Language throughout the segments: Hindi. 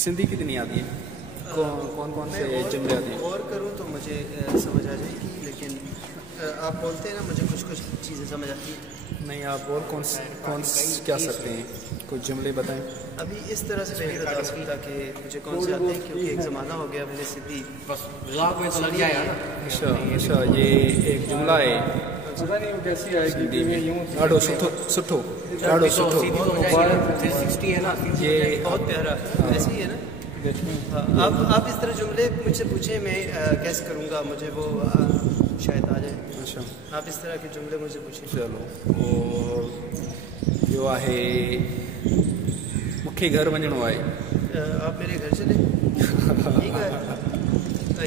सिंधी कितनी आती है? कौन कौन से जुमले आते हैं? और करूँ तो मुझे समझ आ जाएगी, लेकिन आप बोलते हैं ना, मुझे कुछ कुछ चीज़ें समझ आती हैं। नहीं, आप बोल कौन क्या सकते हैं? कुछ जुमले बताएं। अभी इस तरह से नहीं बता सकता कि मुझे कौन से आते हैं, क्योंकि एक ज़माना हो गया मैंने सिंधी अच्छा, ये एक जुमला है सिंधी में, ॾाढो सुठो ये बहुत प्यारा ऐसे ही है ना। आप इस तरह जुमले मुझसे पूछे, मैं कैसे करूँगा, मुझे वो शायद आ जाए। अच्छा, आप इस तरह के जुमले मुझसे पूछे। चलो, और जो है मूंखे घर वञिणो आहे। आप मेरे घर चले, ठीक है,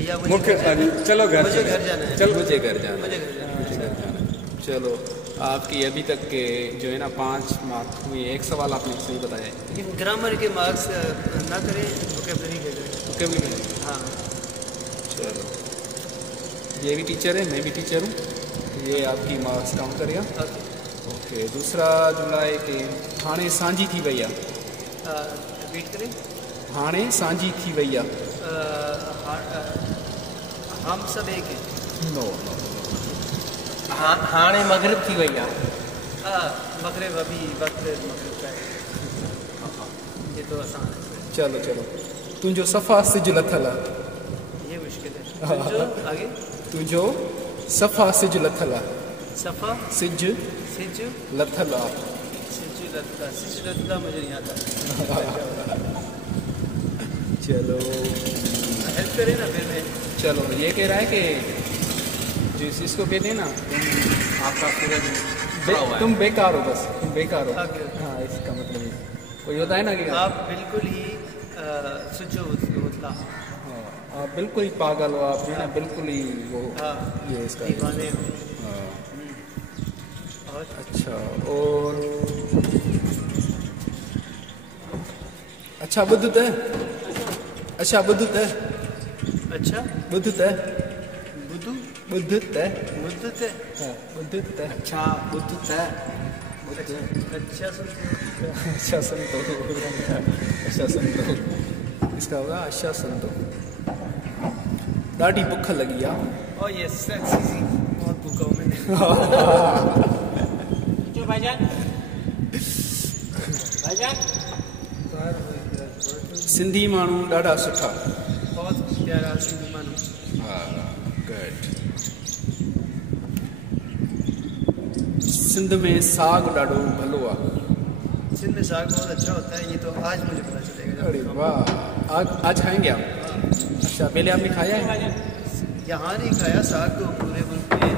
या चलो घर, मुझे घर जाना है, चलो मुझे घर जाना है। चलो, आपकी अभी तक के जो है ना 5 मार्क्स हुए। एक सवाल आपने सही बताया है, लेकिन ग्रामर के मार्क्स ना करें, वोकैबुलरी के करें। वोकैबुलरी, हाँ। चलो, ये भी टीचर है, मैं भी टीचर हूँ, ये आपकी मार्क्स काउंट करेगा। ओके, दूसरा जुमला है कि हाणे सांझी थी वई आहे। रिपीट करें। हाणे सांझी थी वई आहे। हम सब एक हैं। नो, हाणे मगरिब थी वई आहे। मगरिब अभी वक्त मगरिब का है, ये तो आसान है। चलो, तुंहिंजो सफ़ा सिज लथल आहे। ये मुश्किल है। तुझो आगे, तुंहिंजो सफ़ा सिज लथल आहे। सफ़ा सिज लथल आहे। सिज लथला मुझे नहीं आता। चलो, हेल्प करें ना फिर मैं। चलो, ये कह रहा है कि जिस इसको कहते हैं ना, आपका तुम बेकार हो, बस तुम बेकार हो। हाँ, इसका मतलब कोई होता है ना कि आप बिल्कुल ही आप बिल्कुल ही पागल हो, आप जो है ना बिल्कुल ही वो। ये इसका दीवाने हो। अच्छा, और अच्छा बुद्धत है। अच्छा बुद्धत है। अच्छा बुद्धत है। बुद्धत है। बुद्धत है। हाँ, बुद्धत है। अच्छा बुद्धत है। अच्छा संतो इसका होगा अच्छा संतो। ॾाढी भुख लगी आ। Oh yes, that's easy. बहुत भूखा हूँ मैं। जो भाईजान सिंधी माण्हू ॾाढा सुठा। बहुत प्यारा सिंधी माण्हू। हाँ, गुड। सिंध में साग ॾाढो भलो आहे। सिंध में साग बहुत अच्छा होता है, ये तो आज मुझे पता चलेगा। अरे वाह, आज खाएंगे आप? अच्छा, पहले आपने खाया है? यहाँ नहीं खाया साग, तो पूरे मुल्क में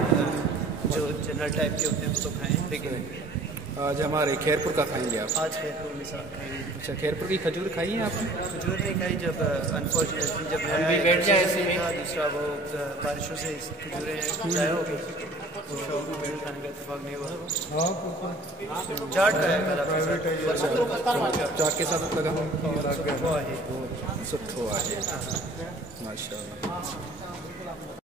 जो जनरल टाइप के होते हैं उसको खाएँ, लेकिन आज हमारे खैरपुर का खाएंगे आप? आज खैरपुर में साग खाएंगे। अच्छा, खैरपुर की खजूर खाई है आपने? खजूर नहीं खाई, जब अनफॉर्चुनेटली जब हम भी बैठ जाए ऐसे में। दूसरा वो बारिशों से खजूरें ज़ाया हो गई, खजूर खाने का इत्तेफाक नहीं हुआ। हाँ, चाट खाया कल आपके। चाट के साथ लगा सुठो आहे। सुठो आहे, माशाल्लाह।